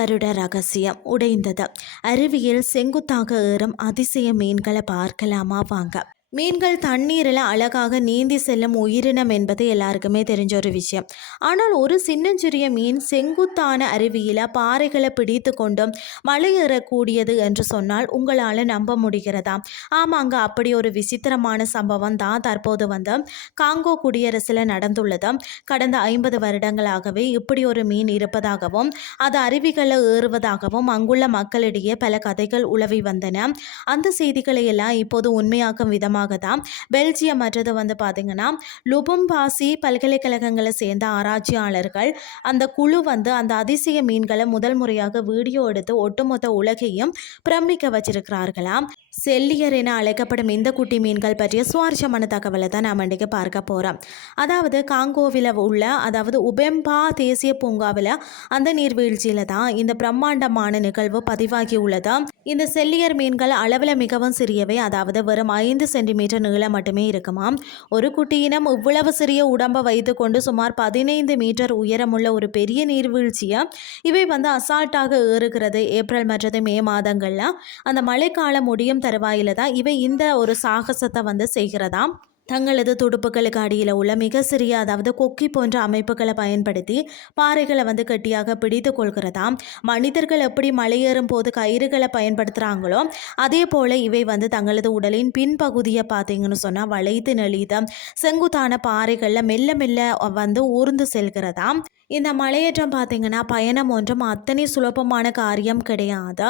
வருட ரகசியம் உடைந்தது. அருவியில் செங்குத்தாக ஏறும் அதிசய மீன்களை பார்க்கலாமா வாங்க. மீன்கள் தண்ணீரில் அழகாக நீந்தி செல்லும் உயிரினம் என்பது எல்லாருக்குமே தெரிஞ்ச ஒரு விஷயம். ஆனால் ஒரு சின்னஞ்சிறிய மீன் செங்குத்தான அருவியில் பாறைகளை பிடித்து கொண்டும் மலையேறக்கூடியது என்று சொன்னால் உங்களால் நம்ப முடிகிறதா? ஆமாங்க, அப்படி ஒரு விசித்திரமான சம்பவம் தான் தற்போது வந்து காங்கோ குடியரசில் நடந்துள்ளது. கடந்த 50 வருடங்களாகவே இப்படி ஒரு மீன் இருப்பதாகவும் அது அருவிகளை ஏறுவதாகவும் அங்குள்ள மக்களிடையே பல கதைகள் உலவி வந்தன. அந்த செய்திகளை எல்லாம் இப்போது உண்மையாக்கும் விதமாக தான் பெல்ஜியம் மற்றது வந்து பார்த்தீங்கன்னா லுபும்பாசி பல்கலைக்கழகங்களை சேர்ந்த ஆராய்ச்சியாளர்கள் அந்த குழு வந்து அந்த அதிசய மீன்களை முதல் முறையாக வீடியோ எடுத்து ஒட்டுமொத்த உலகையும் பிரமிக்க வச்சிருக்கிறார்களாம். செல்லியர் என அழைக்கப்படும் இந்த குட்டி மீன்கள் பற்றிய சுவாரஸ்யமான தகவலை தான் நாம் இன்றைக்கு பார்க்க போகிறோம். அதாவது காங்கோவில் உள்ள உபெம்பா தேசிய பூங்காவில் அந்த நீர்வீழ்ச்சியில் தான் இந்த பிரம்மாண்டமான நிகழ்வு பதிவாகி உள்ளது. இந்த செல்லியர் மீன்கள் அளவில் மிகவும் சிறியவை, அதாவது வெறும் 5 சென்டிமீட்டர் நீளம் மட்டுமே இருக்குமாம். ஒரு குட்டியினம் இவ்வளவு சிறிய உடம்பை வைத்து கொண்டு சுமார் 15 மீட்டர் உயரமுள்ள ஒரு பெரிய நீர்வீழ்ச்சியை இவை வந்து அசால்ட்டாக ஏறுகிறது. ஏப்ரல் மற்றும் மே மாதங்களில் அந்த மழைக்காலம் முடியும் தருவாயில தான் இவை இந்த ஒரு சாகசத்தை வந்து செய்கிறதாம். தங்களது துடுப்புகளுக்கு அடியில் உள்ள மிக சிறிய கொக்கி போன்ற அமைப்புகளை பயன்படுத்தி பாறைகளை வந்து கட்டியாக பிடித்து கொள்கிறதாம். மனிதர்கள் எப்படி மலையேறும் போது கயிறுகளை பயன்படுத்துகிறாங்களோ அதே போல் இவை வந்து தங்களது உடலின் பின்பகுதியை பார்த்தீங்கன்னு சொன்னால் வளைத்து நெளித செங்குத்தான பாறைகளில் மெல்ல மெல்ல வந்து ஊர்ந்து செல்கிறதாம். இந்த மலையேற்றம் பார்த்தீங்கன்னா பயணம் ஒன்றும் அத்தனை சுலபமான காரியம் கிடையாது.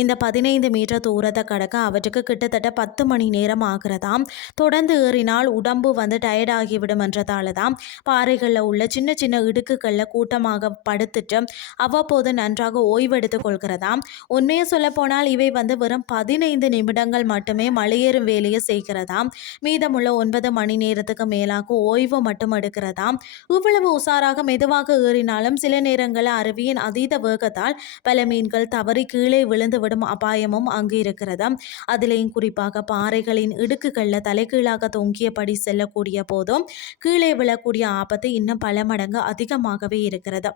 இந்த 15 மீட்டர் தூரத்தை கடக்க அவற்றுக்கு கிட்டத்தட்ட 10 மணி நேரம் ஆகிறதாம். தொடர்ந்து ஏறினால் உடம்பு வந்து டயர்டாகிவிடும் என்றதால தான் பாறைகளில் உள்ள சின்ன சின்ன இடுக்குகளில் கூட்டமாக படுத்துட்டு அவ்வப்போது நன்றாக ஓய்வெடுத்து கொள்கிறதாம். உண்மையை சொல்ல போனால் இவை வந்து வெறும் 15 நிமிடங்கள் மட்டுமே மலையேறும் வேலையை செய்கிறதாம். மீதமுள்ள 9 மணி நேரத்துக்கு மேலாக ஓய்வு மட்டும் எடுக்கிறதாம். இவ்வளவு உசாராக மெதுவாக ஏறினாலும் சில நேரங்களில் அருவியின் அதீத வேகத்தால் பல மீன்கள் தவறி கீழே விழுந்து விடும் அபாயமும் அங்கு இருக்கிறது. அதிலேயும் குறிப்பாக பாறைகளின் இடுக்குகளில் தலைகீழாக தொங்கியபடி செல்லக்கூடிய போதும் கீழே விழக்கூடிய ஆபத்து இன்னும் பல மடங்கு அதிகமாகவே இருக்கிறது.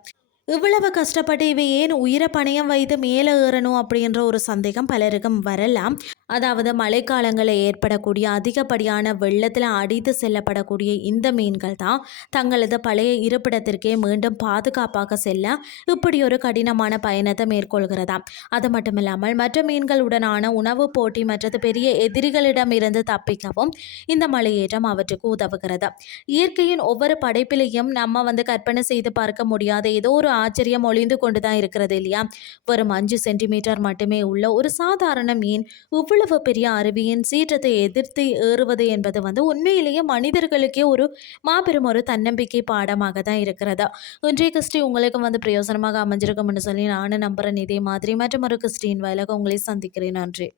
இவ்வளவு கஷ்டப்பட்டு இவை ஏன் உயிரை பணயம் வைத்து மேலே ஏறணும் அப்படின்ற ஒரு சந்தேகம் பலருக்கும் வரலாம். அதாவது மழைக்காலங்களில் ஏற்படக்கூடிய அதிகப்படியான வெள்ளத்தில் அடித்து செல்லப்படக்கூடிய இந்த மீன்கள் தான் தங்களது பழைய இருப்பிடத்திற்கே மீண்டும் பாதுகாப்பாக செல்ல இப்படி ஒரு கடினமான பயணத்தை மேற்கொள்கிறதாம். அது மட்டுமில்லாமல் மற்ற மீன்களுடனான உணவு போட்டி மற்றது பெரிய எதிரிகளிடம் இருந்து தப்பிக்கவும் இந்த மலையேற்றம் அவற்றுக்கு உதவுகிறது. இயற்கையின் ஒவ்வொரு படைப்பிலையும் நம்ம வந்து கற்பனை செய்து பார்க்க முடியாத ஏதோ ஒரு ஆச்சரியம் ஒளிந்து கொண்டு தான் இருக்கிறது இல்லையா? வெறும் 5 சென்டிமீட்டர் மட்டுமே உள்ள ஒரு சாதாரண மீன் இவ்வளவு பெரிய அருவியின் சீற்றத்தை எதிர்த்து ஏறுவது என்பது வந்து உண்மையிலேயே மனிதர்களுக்கே ஒரு மாபெரும் ஒரு தன்னம்பிக்கை பாடமாக தான் இருக்கிறது. இன்றைய கிறிஸ்டி உங்களுக்கு வந்து பிரயோசனமாக அமைஞ்சிருக்கும்னு சொல்லி நானும் நம்புறேன். இதே மாதிரி மற்றும் ஒரு கிறிஸ்டின் வேலைக்கு உங்களை சந்திக்கிறேன். நன்றி.